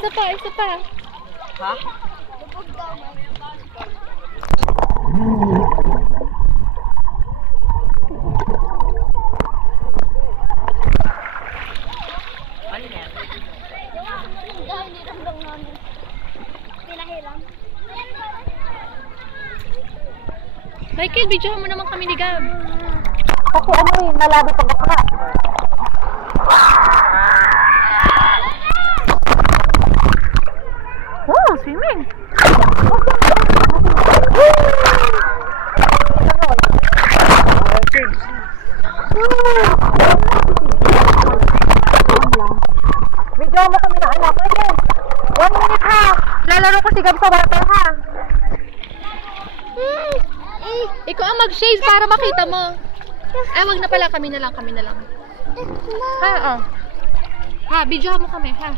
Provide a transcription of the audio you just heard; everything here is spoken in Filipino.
isa pa, isa pa. Ha? Ano yan? Michael, videohan mo naman kami ni Gab. Kasi ano eh, malabo pa bakla. Oh, swimming. Video mo kami na anak. Michael, 1 minute ha. Lalaro ko si Gab sa water ha. Ikaw ang mag-shave para makita mo. Ay, wag na pala. Kami na lang, kami na lang. Ha, oh. Ha, videohan mo kami, ha.